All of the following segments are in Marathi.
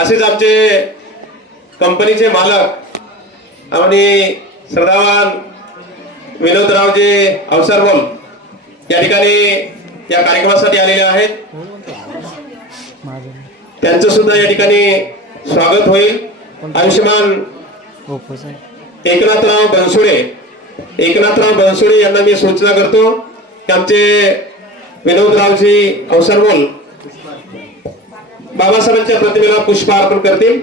असेच आमचे कंपनीचे मालक आणि श्रद्धावान विनोदरावजी अवसरबोल या ठिकाणी या कार्यक्रमासाठी आलेले आहेत. त्यांचं सुद्धा या ठिकाणी स्वागत होईल. आयुष्यमान एकनाथराव बनसोडे यांना मी सूचना करतो की आमचे विनोदरावजी अवसरबोल बाबासाहेबांच्या प्रतिमेला पुष्प अर्पण करतील.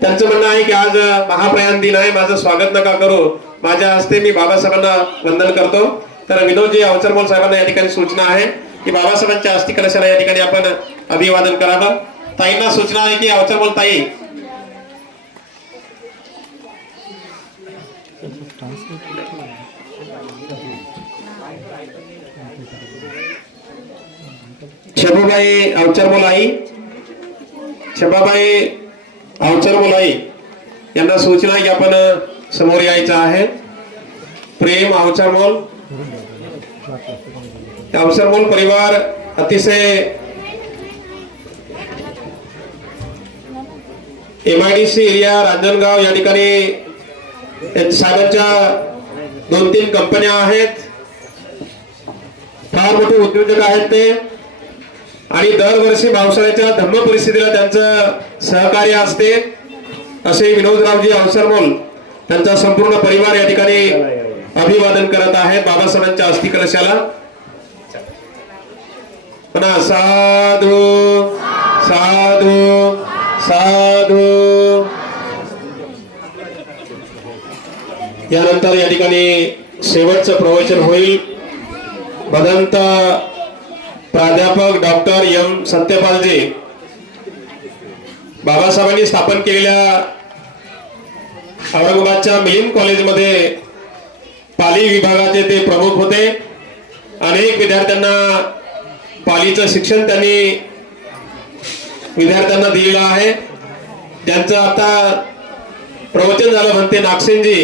त्यांचं म्हणणं आहे की आज महाप्रयाण दिन आहे, माझं स्वागत नका करू, माझ्या हस्ते मी बाबासाहेबांना वंदन करतो. तर विनोदजी अवसरबोल साहेबांना या ठिकाणी सूचना आहे की बाबासाहेबांच्या अस्थि कलशाला या ठिकाणी आपण अभिवादन करावं. ताईंना सूचना आहे की अवसरबोल ताई छबाबाई अवचरबोल आई यांना सूचना आहे की आपण समोर यायचं आहे. प्रेम अवसरबोल परिवार अतिशय MIDC एरिया रांजणगाव या ठिकाणी साहेबांच्या 2-3 कंपन्या आहेत, फार मोठे उद्योजक आहेत ते, आणि दरवर्षी पावसाळ्याच्या धम्म परिस्थितीला त्यांचं सहकार्य असते. असे विनोदरावजी अवसरबोल त्यांचा संपूर्ण परिवार या ठिकाणी अभिवादन करत आहे बाबासाहेबांच्या अस्थि कलशाला. साधू साधू साधू. यानंतर या ठिकाणी शेवटचं प्रवचन होईल. भदंत प्राध्यापक डॉक्टर M सत्यपालजी बाबासाहेबांनी स्थापन केलेल्या औरंगाबादच्या मिलिंद कॉलेजमध्ये पाली विभागाचे ते प्रमुख होते. अनेक विद्यार्थ्यांना पालीचं शिक्षण त्यांनी विद्यार्थ्यांना दिलेलं आहे. त्यांचं आता प्रवचन झालं म्हणते नागसेनजी,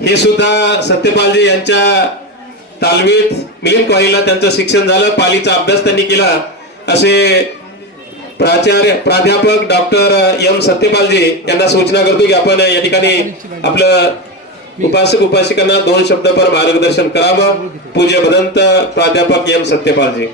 हे सुद्धा सत्यपालजी यांच्या तालमीत मिलिंद कॉलेजला त्यांचं शिक्षण झालं, पालीचा अभ्यास त्यांनी केला. असे प्राध्यापक डॉक्टर M सत्यपालजी यांना सूचना करतो की आपण या ठिकाणी आपलं उपासक उपासिकांना 2 शब्द पर मार्गदर्शन करावं. पूज्य भदंत प्राध्यापक M सत्यपालजी.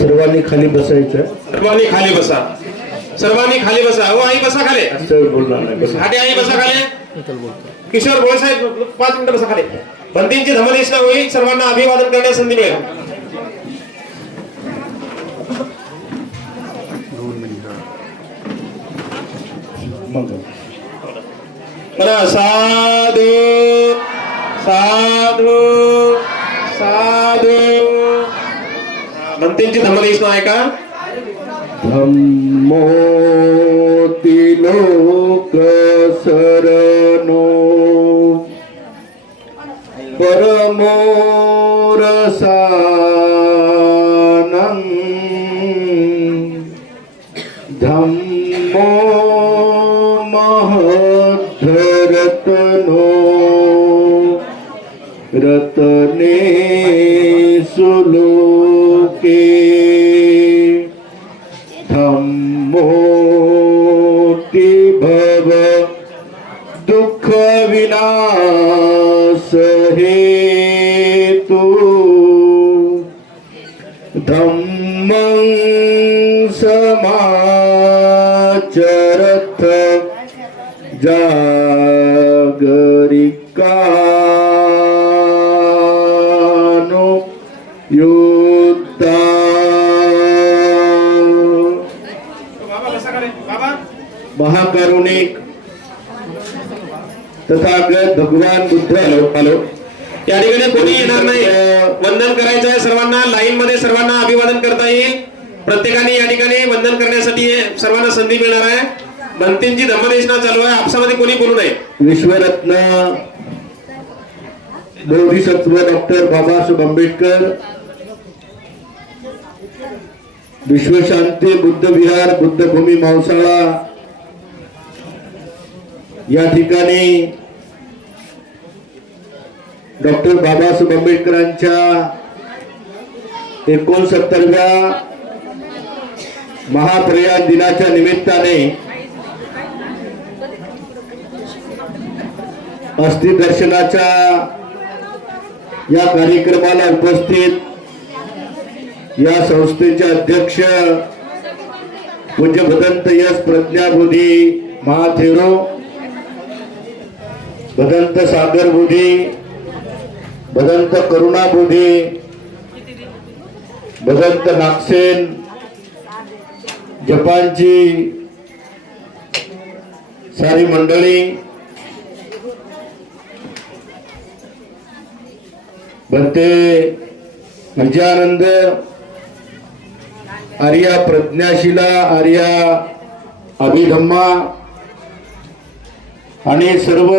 सर्वांनी खाली बसायचं. सर्वांनी खाली बसा. सर्वांनी खाली बसा. हो आई बसा खाली. बोलणार नाही बसा. हाटे आई बसा खाली. किशोर भोळे साहेब 5 मिनिटं बसा खाली. बंदींची धमदेशना होईल. सर्वांना अभिवादन करण्यास संधी मिळेल. साधू साधू साधू म्हणतेंची धमदेशना आहे का? धम्मो तिलोक शरणो परमो रसानं धम्मो महद्धरत्नो रत्ने सुलोके धम्मोति भव दुःख विनाश हेतु धम्मं समाचरथ जागरिकानो युद्धा. महाकारुणिक तथागत भगवान बुद्ध हॅलो या ठिकाणी कोणी येणार नाही, वंदन करायचं आहे सर्वांना, लाईन मध्ये सर्वांना अभिवादन करता येईल, प्रत्येकाने या ठिकाणी वंदन करण्यासाठी सर्वांना संधी मिळणार आहे. भंतेंची धम्मदेशना चालू आहे, आपसामध्ये कोणी बोलू नये. विश्वरत्न बोधिसत्व डॉक्टर बाबासाहेब आंबेडकर विश्वशांती बुद्ध विहार बुद्धभूमी मावसाळा या ठिकाणी डॉक्टर बाबासाहेब आंबेडकरांच्या 69व्या महाप्रयाण दिनाच्या निमित्ताने अस्थि दर्शनाच्या या कार्यक्रमाला उपस्थित या संस्थेचे अध्यक्ष पूज्य भदंत यश प्रज्ञाबोधी महाथेरो, भदंत सागर बोधी, भदंत करुणा बोधी, भदंत नागसेन, जपानची सारी मंडळी, भंते विजयानंद, आर्या प्रज्ञाशिला, आर्या अभिधम्मा आणि सर्व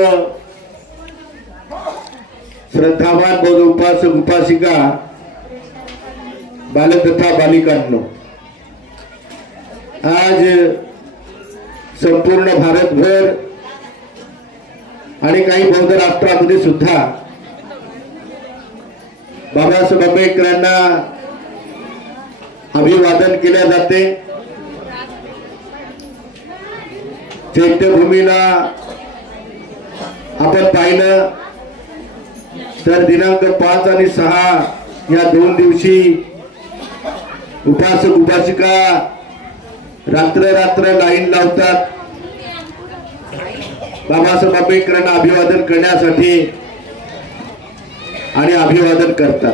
श्रद्धावान बौद्ध उपासक उपासिका बालक तथा बालिकांनो, आज संपूर्ण भारतभर आणि काही बौद्ध राष्ट्रांमध्ये सुद्धा बाबासाहेब आंबेडकरांना अभिवादन केले जाते. चैत्यभूमीला आपण पाहिलं तर दिनांक 5 आणि 6 या 2 दिवशी उपासक उपासिका रात्र रात्र लाईन लावतात बाबासाहेब आंबेडकरांना अभिवादन करण्यासाठी आणि अभिवादन करतात.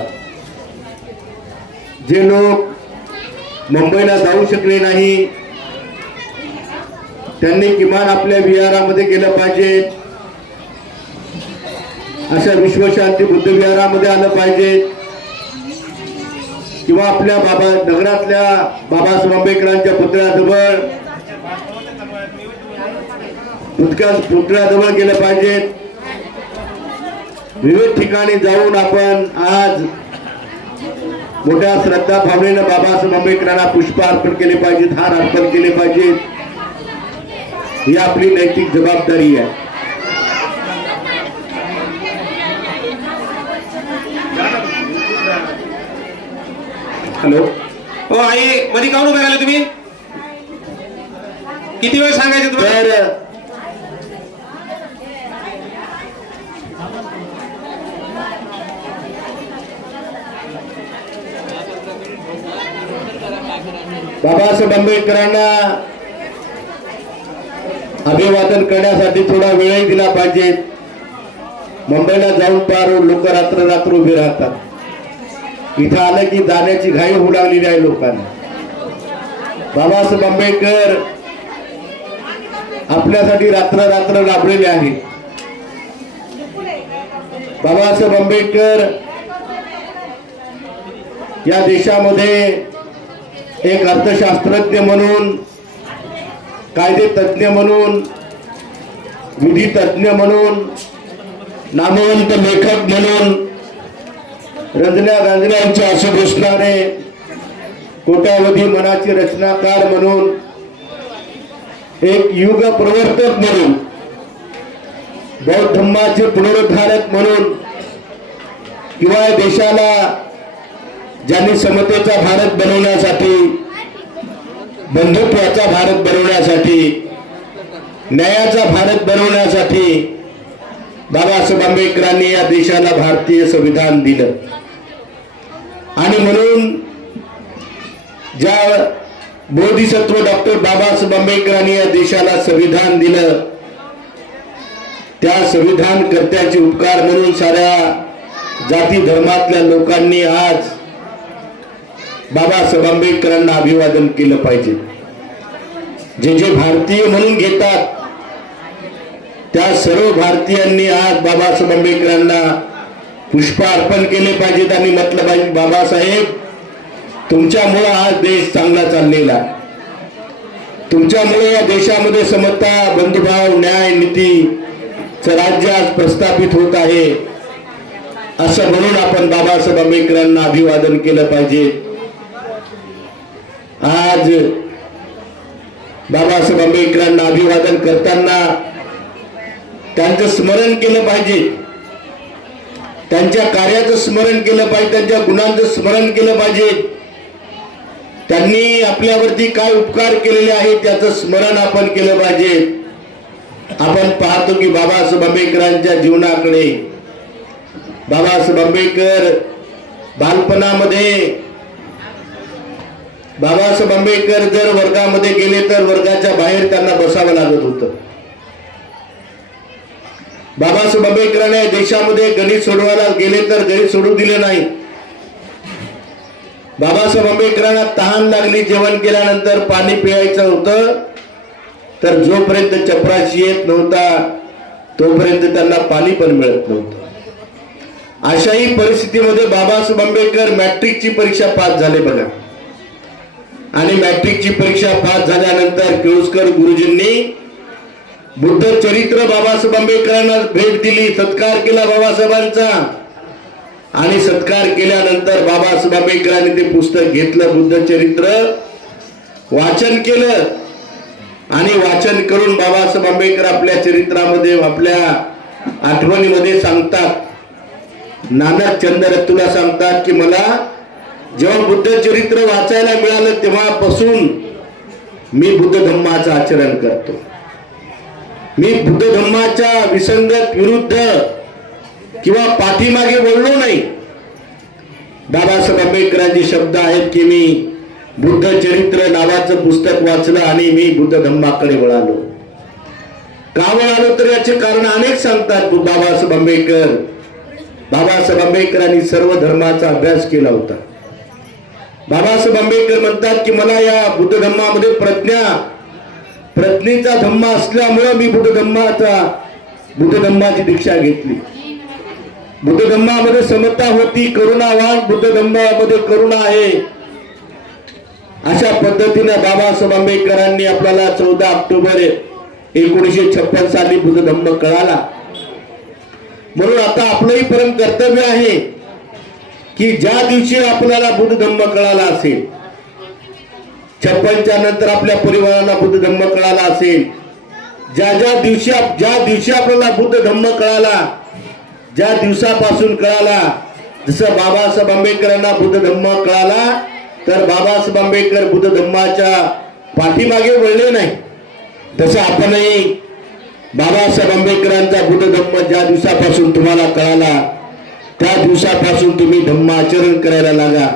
जे लोक मुंबईला जाऊ शकले नाही त्यांनी किमान आपल्या विहारामध्ये गेलं पाहिजे, अशा विश्वशांती बुद्ध विहारामध्ये आलं पाहिजे किंवा आपल्या नगरातल्या बाबासाहेब आंबेडकरांच्या पुतळ्याजवळ गेलं पाहिजे. विविध ठिकाणी जाऊन आपण आज मोठ्या श्रद्धा भावनेनं बाबासाहेब आंबेडकरांना पुष्प अर्पण केले पाहिजेत, हार अर्पण केले पाहिजेत. ही आपली नैतिक जबाबदारी आहे. हॅलो हो आई, मध्ये काऊन उभे राहिले तुम्ही? किती वेळ सांगायचे तुम्हाला? बाबासाहेब आंबेडकरांना अभिवादन करण्यासाठी थोडा वेळही दिला पाहिजे. मुंबईला जाऊन पार लोक रात्र रात्र उभे राहतात. इथं आलं की जाण्याची घाई होऊ लागलेली आहे लोकांना. बाबासाहेब आंबेडकर आपल्यासाठी रात्र रात्र राबलेले आहे. बाबासाहेब आंबेडकर या देशामध्ये एक अर्थशास्त्रज्ञ म्हणून, कायदे तज्ञ म्हणून, विधी तज्ञ म्हणून, नामवंत लेखक म्हणून, रंजल्या गांजल्याचे असं बसणारे कोट्यावधी मनाचे रचनाकार म्हणून, एक युग प्रवर्तक म्हणून, बौद्ध धर्माचे पुनरुद्धारक म्हणून किंवा देशाला ज्यांनी समतेचा भारत बनवण्यासाठी, बंधुत्वाचा भारत बनवण्यासाठी, न्यायाचा भारत बनवण्यासाठी बाबासाहेब आंबेडकरांनी या देशाला भारतीय संविधान दिलं. आणि म्हणून ज्या बोधिसत्व डॉक्टर बाबासाहेब आंबेडकरांनी या देशाला संविधान दिलं, त्या संविधान कर्त्याचे उपकार म्हणून साऱ्या जाती धर्मातल्या लोकांनी आज बाबासाहेब आंबेडकरांना अभिवादन केलं पाहिजे. जे जे भारतीय म्हणून घेतात त्या सर्व भारतीयांनी आज बाबासाहेब आंबेडकरांना पुष्प अर्पण केले पाहिजेत आणि म्हटलं पाहिजे बाबासाहेब तुमच्यामुळे आज देश चांगला चाललेला आहे. तुमच्यामुळे या देशामध्ये समता बंधुभाव न्याय नीतीचं राज्य आज प्रस्थापित होत आहे असं म्हणून आपण बाबासाहेब आंबेडकरांना अभिवादन केलं पाहिजे. आज बाबासाहेब आंबेडकरांना अभिवादन करताना त्यांचं स्मरण केलं पाहिजे, त्यांच्या कार्याचं स्मरण केलं पाहिजे, त्यांच्या गुणांचं स्मरण केलं पाहिजे. त्यांनी आपल्यावरती काय उपकार केलेले आहेत त्याचं स्मरण आपण केलं पाहिजे. आपण पाहतो की बाबासाहेब आंबेडकरांच्या जीवनाकडे बाबासाहेब आंबेडकर बालपणामध्ये बाबासाहेब आंबेडकर जर वर्गामध्ये गेले तर वर्गाच्या बाहेर त्यांना बसावं लागत होतं. बाबासाहेब आंबेडकरांनी देशामध्ये गणित सोडवायला गेले तर गणित सोडू दिले नाही. बाबासाहेब आंबेडकरांना तहान लागली, जेवण केल्यानंतर पाणी पियायचं होतं तर जोपर्यंत चपराशी येत नव्हता तोपर्यंत त्यांना पाणी पण मिळत नव्हतं. अशाही परिस्थितीमध्ये बाबासाहेब आंबेडकर मॅट्रिकची परीक्षा पास झाले बघा. आणि मॅट्रिकची परीक्षा पास झाल्यानंतर केळुसकर गुरुजींनी बुद्ध चरित्र बाबासाहेब आंबेडकरांना भेट दिली, सत्कार केला बाबासाहेबांचा. आणि सत्कार केल्यानंतर बाबासाहेब आंबेडकरांनी ते पुस्तक घेतलं, बुद्ध चरित्र वाचन केलं. आणि वाचन करून बाबासाहेब आंबेडकर आपल्या चरित्रामध्ये आपल्या आठवणीमध्ये सांगतात, नानक चंद्ररत्नला सांगतात की मला जेव्हा बुद्ध चरित्र वाचायला मिळालं तेव्हापासून मी बुद्ध धम्माचं आचरण करतो. मी बुद्ध धम्माच्या विसंगत विरुद्ध किंवा पाठीमागे वळलो नाही. बाबासाहेब आंबेडकरांचे शब्द आहेत की मी बुद्ध चरित्र नावाचं पुस्तक वाचलं आणि मी बुद्ध धम्माकडे वळालो. का वळालो तर याचे कारण अनेक सांगतात बाबासाहेब आंबेडकर. बाबासाहेब आंबेडकरांनी सर्व धर्माचा अभ्यास केला होता. बाबासाहेब आंबेडकर म्हणतात की मला या बुद्ध धम्मामध्ये प्रज्ञेचा धम्मा असल्यामुळे मी बुद्ध धम्माची दीक्षा घेतली. बुद्ध धम्मामध्ये समता होती, करुणावान बुद्ध धम्मामध्ये करुणा आहे. अशा पद्धतीने बाबासाहेब आंबेडकरांनी आपल्याला 14 ऑक्टोबर 1956 साली बुद्ध धम्म कळाला. म्हणून आता आपलंही परम कर्तव्य आहे की ज्या दिवशी आपल्याला बुद्ध धम्म कळाला असेल, 56च्या नंतर आपल्या परिवाराला बुद्ध धम्म कळाला असेल, ज्या दिवशी आपल्याला बुद्ध धम्म कळाला, ज्या दिवसापासून कळाला, जसं बाबासाहेब आंबेडकरांना बुद्ध धम्म कळाला तर बाबासाहेब आंबेडकर बुद्ध धम्माच्या पाठीमागे वळले नाही, तसं आपणही बाबासाहेब आंबेडकरांचा बुद्ध धम्म ज्या दिवसापासून तुम्हाला कळाला त्या दिवसापासून तुम्ही धम्म आचरण करायला लागा,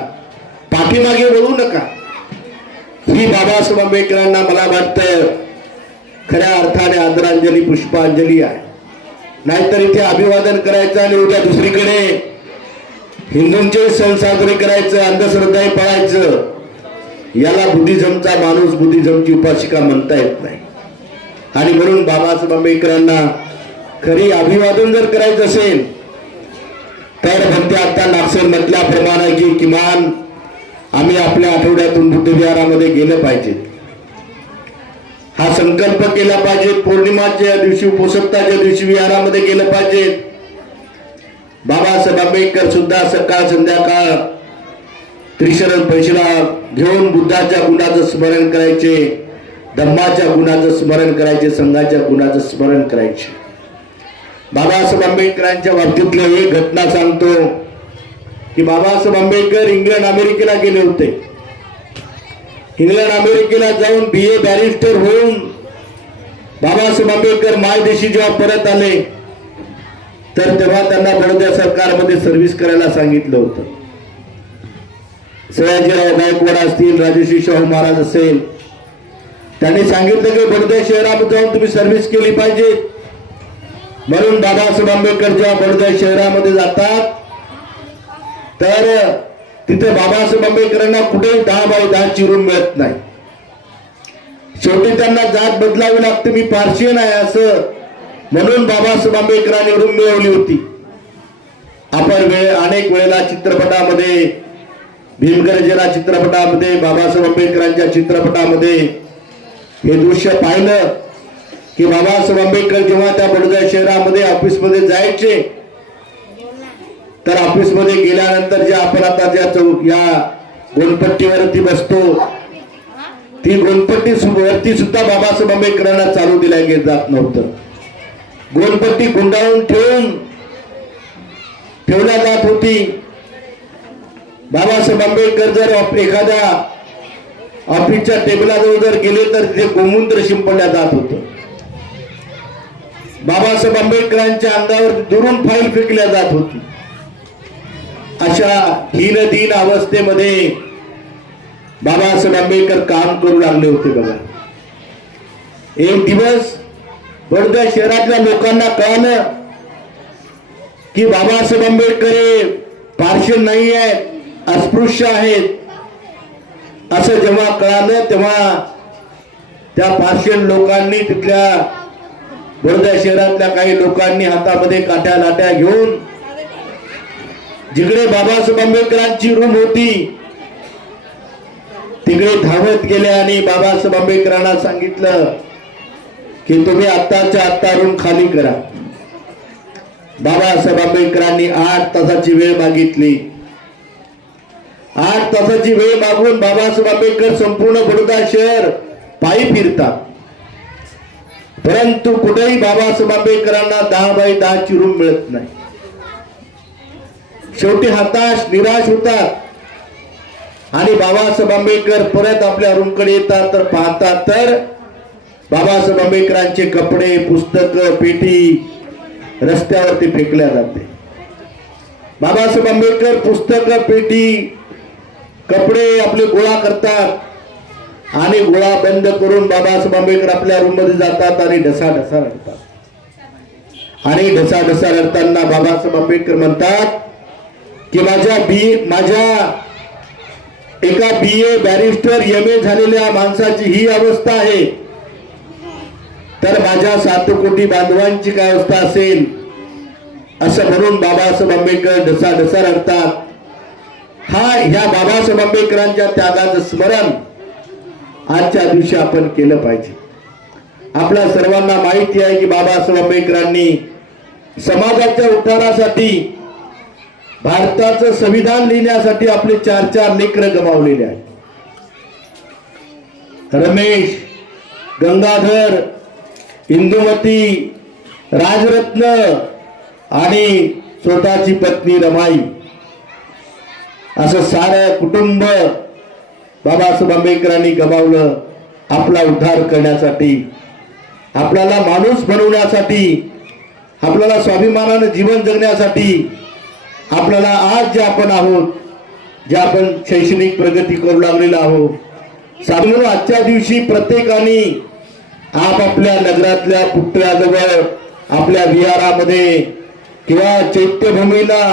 पाठीमागे वळू नका. ही बाबासाहेब आंबेडकरांना मला वाटतं खऱ्या अर्थाने आदरांजली पुष्पांजली आहे. नाहीतर इथे अभिवादन करायचं आणि उद्या दुसरीकडे हिंदूंचे सण साजरे करायचं, अंधश्रद्धा पाळायचं, याला बुद्धिझमचा माणूस बुद्धिझमची उपासिका म्हणता येत नाही. आणि म्हणून बाबासाहेब आंबेडकरांना खरी अभिवादन जर करायचं असेल तर म्हणते आता नागसेन म्हटल्याप्रमाणे की किमान आम्ही आपल्या आठवड्यातून बुद्ध विहारामध्ये गेलं पाहिजे, हा संकल्प केला पाहिजे. पौर्णिमाच्या दिवशी उपोषकताच्या दिवशी विहारामध्ये गेलं पाहिजे. बाबासाहेब आंबेडकर सुद्धा सकाळ संध्याकाळ त्रिशरण परिषदा घेऊन बुद्धाच्या गुणाचं स्मरण करायचे, धम्माच्या गुणाचं स्मरण करायचे, संघाच्या गुणाचं स्मरण करायचे. बाबासाहेब आंबेडकरांच्या बाबतीतलं एक घटना सांगतो की बाबासाहेब आंबेडकर इंग्लंड अमेरिकेला गेले होते. इंग्लंड अमेरिकेला जाऊन BA बॅरिस्टर होऊन बाबासाहेब आंबेडकर मायदेशी जेव्हा परत आले तर तेव्हा त्यांना बडोदा सरकारमध्ये सर्व्हिस करायला सांगितलं होतं. सयाजीराव गायकवाड असतील, राजश्री शाहू महाराज असेल, त्यांनी सांगितलं की बडोदा शहरामध्ये जाऊन तुम्ही सर्व्हिस केली पाहिजे. म्हणून बाबासाहेब आंबेडकर जेव्हा बडोदा शहरामध्ये जातात तर तिथे बाबासाहेब आंबेडकरांना कुठेही 10x10 रूम मिळत नाही. शेवटी त्यांना जात बदलावी लागते. मी पार्शियन आहे असं म्हणून बाबासाहेब आंबेडकरांनी रूम मिळवली होती. आपण अनेक वेळेला चित्रपटामध्ये, भीमगर्जना चित्रपटामध्ये, बाबासाहेब आंबेडकरांच्या चित्रपटामध्ये हे दृश्य पाहिलं की बाबासाहेब आंबेडकर जेव्हा त्या बडोदा शहरामध्ये ऑफिसमध्ये जायचे, तर ऑफिसमध्ये गेल्यानंतर जे आपण आता ज्या या गोलपट्टीवरती बसतो, ती गोलपट्टी वरती सुद्धा बाबासाहेब आंबेडकरांना चालू दिल्या जात नव्हतं. गोलपट्टी गुंडाळून ठेवल्या जात होती. बाबासाहेब आंबेडकर जर एखाद्या ऑफिसच्या टेबलाजवळ जर गेले तर तिथे गोमूत्र शिंपडल्या जात होतं. बाबासाहेब आंबेडकरांच्या अंगावर दुरून फाईल फेकल्या जात होती. अशा हीनदीन अवस्थेमध्ये बाबासाहेब आंबेडकर काम करू लागले होते. बघा, एक दिवस बडोदा शहरातल्या लोकांना कळलं की बाबासाहेब आंबेडकर हे पार्शियल नाही आहेत, अस्पृश्य आहेत. असं जेव्हा कळालं तेव्हा त्या पार्शियल लोकांनी, तिथल्या बडोदा शहरातल्या काही लोकांनी हातामध्ये काठ्या लाट्या घेऊन जिकडे बाबासाहेब आंबेडकरांची रूम होती तिकडे धावत गेले आणि बाबासाहेब आंबेडकरांना सांगितलं की तुम्ही आत्ताच्या आत्ता रूम खाली करा. बाबासाहेब आंबेडकरांनी 8 तासाची वेळ मागितली. 8 तासाची वेळ मागून बाबासाहेब आंबेडकर संपूर्ण बडोदा शहर पायी फिरतात, परंतु कुठेही बाबासाहेब आंबेडकरांना 10 बाय 10 ची रूम मिळत नाही. शेवटी हताश निराश होतात आणि बाबासाहेब आंबेडकर परत आपल्या रूमकडे येतात, तर पाहतात तर बाबासाहेब आंबेडकरांचे कपडे, पुस्तकं, पेटी रस्त्यावरती फेकल्या जाते. बाबासाहेब आंबेडकर पुस्तकं, पेटी, कपडे आपले गोळा करतात आणि गोळा बंद करून बाबासाहेब आंबेडकर आपल्या रूम मध्ये जातात आणि ढसाढसा रडतात. आणि ढसाढसा रडताना बाबासाहेब आंबेडकर म्हणतात की माझ्या एका BA बॅरिस्टर MA झालेल्या माणसाची ही अवस्था आहे, तर माझ्या 7 कोटी बांधवांची काय अवस्था असेल. असं म्हणून बाबासाहेब आंबेडकर ढसाढसा रडतात. ह्या बाबासाहेब आंबेडकरांच्या त्यागाचं स्मरण आजच्या दिवशी आपण केलं पाहिजे. आपल्या सर्वांना माहिती आहे की बाबासाहेब आंबेडकरांनी समाजाच्या उद्धारासाठी, भारताचं संविधान लिहिण्यासाठी आपले 4 लेकरं गमावलेले आहेत. रमेश, गंगाधर, इंदुमती, राजरत्न आणि स्वतःची पत्नी रमाई, असं सारं कुटुंब बाबासाहेब आंबेडकरांनी गमावलं आपला उद्धार करण्यासाठी, आपल्याला माणूस बनवण्यासाठी, आपल्याला स्वाभिमानानं जीवन जगण्यासाठी. आपल्याला आज जे आपण आहोत, जे आपण शैक्षणिक प्रगती करू लागलेलो आहोत, म्हणून आजच्या दिवशी प्रत्येकाने आपापल्या नगरातल्या पुतळ्याजवळ, आपल्या विहारामध्ये किंवा चैत्यभूमीला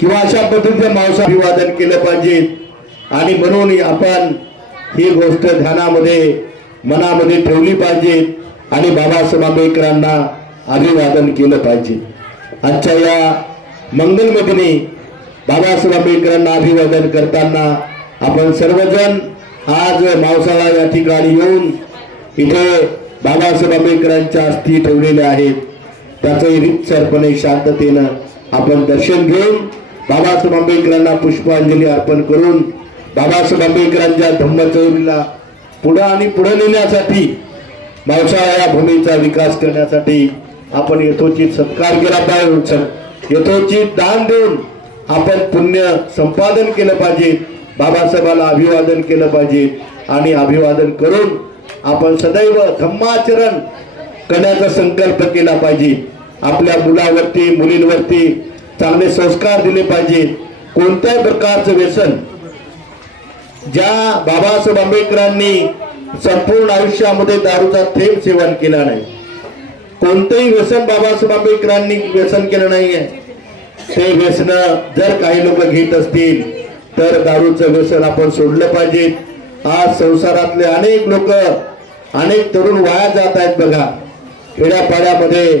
किंवा अशा पद्धतीचं मांस अभिवादन केलं पाहिजे. आणि म्हणून आपण ही गोष्ट ध्यानामध्ये, मनामध्ये ठेवली पाहिजे आणि बाबासाहेब आंबेडकरांना अभिवादन केलं पाहिजे. आजच्या या मंगलमदिनी बाबासाहेब आंबेडकरांना अभिवादन करताना आपण सर्वजण आज मावसाळा या ठिकाणी येऊन इथे बाबासाहेब आंबेडकरांच्या अस्थी ठेवलेल्या आहेत. त्याचंही रीतसरपणे शांततेनं आपण दर्शन घेऊन बाबासाहेब आंबेडकरांना पुष्पांजली अर्पण करून बाबासाहेब आंबेडकरांच्या धम्मचौरीला पुढे आणि पुढे नेण्यासाठी, मावसाळा या भूमीचा विकास करण्यासाठी आपण यथोचित सत्कार केला पाहिजे, यथोचित दान देऊन आपण पुण्य संपादन केलं पाहिजे, बाबासाहेबाला अभिवादन केलं पाहिजे आणि अभिवादन करून आपण सदैव धम्माचरण करण्याचा संकल्प केला पाहिजे. आपल्या मुलावरती, मुलींवरती चांगले संस्कार दिले पाहिजे. कोणत्याही प्रकारचं व्यसन, ज्या बाबासाहेब आंबेडकरांनी संपूर्ण आयुष्यामध्ये दारूचा थेंब सेवन केला नाही, कोणतेही व्यसन बाबासाहेब आंबेडकरांनी व्यसन केलं नाहीये. ते व्यसन जर काही लोक घेत असतील तर दारूचं व्यसन आपण सोडलं पाहिजे. आज संसारातले अनेक लोक, अनेक तरुण वाया जात आहेत. बघा, खेड्यापाड्यामध्ये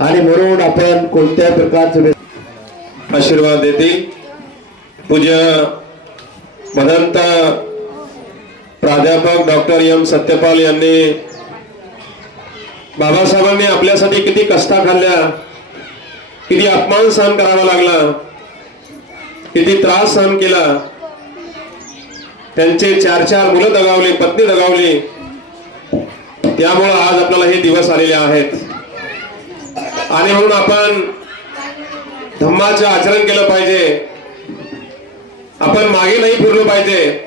आणि म्हणून आपण कोणत्याही प्रकारचं आशीर्वाद देतील. पूज्य भदंत प्राध्यापक डॉक्टर एम सत्यपाल यांनी बाबासाहेबांनी आपल्यासाठी किती कष्टा खाल्ल्या, किती अपमान सहन करावा लागला, किती त्रास सहन केला. त्यांचे 4 मुलं दगावली, पत्नी दगावली. त्यामुळं आज आपल्याला हे दिवस आलेले आहेत. आणि म्हणून आपण धम्माचे आचरण केलं पाहिजे. आपण मागे नाही फिरलो पाहिजे.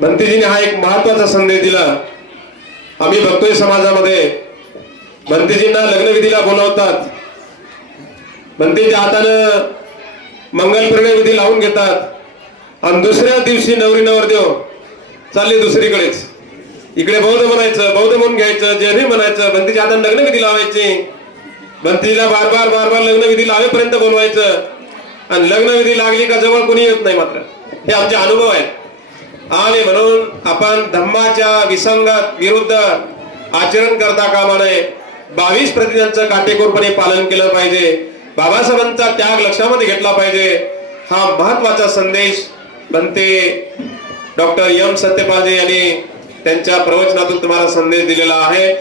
भंतेजीने हा एक महत्वाचा संदेश दिला. आम्ही बघतोय समाजामध्ये भंतेजींना लग्नविधीला बोलावतात, भंतेच्या हातानं मंगलप्रणय विधी लावून घेतात आणि दुसऱ्या दिवशी नवरी नवरदेव चालले दुसरीकडेच. इकडे बौद्ध म्हणायचं, बौद्ध म्हणून घ्यायचं, जैन म्हणायचं, भंतेच्या हातानं लग्नविधी लावायची. भंतेजीला बार बार लग्नविधी लावेपर्यंत बोलवायचं आणि लग्नविधी लागली का जवळ कोणी येत नाही. मात्र हे आमचे अनुभव आहेत. आणि म्हणून आपण धम्माच्या विसंगत विरुद्ध आचरण करता कामा नये. 22 प्रतिज्ञांचं काटेकोरपणे पालन केलं पाहिजे. बाबासाहेबांचा त्याग लक्षामध्ये घेतला पाहिजे. हा महत्वाचा संदेश भंते डॉक्टर एम सत्यपालजी यांनी त्यांच्या प्रवचनातून तुम्हाला संदेश दिलेला आहे.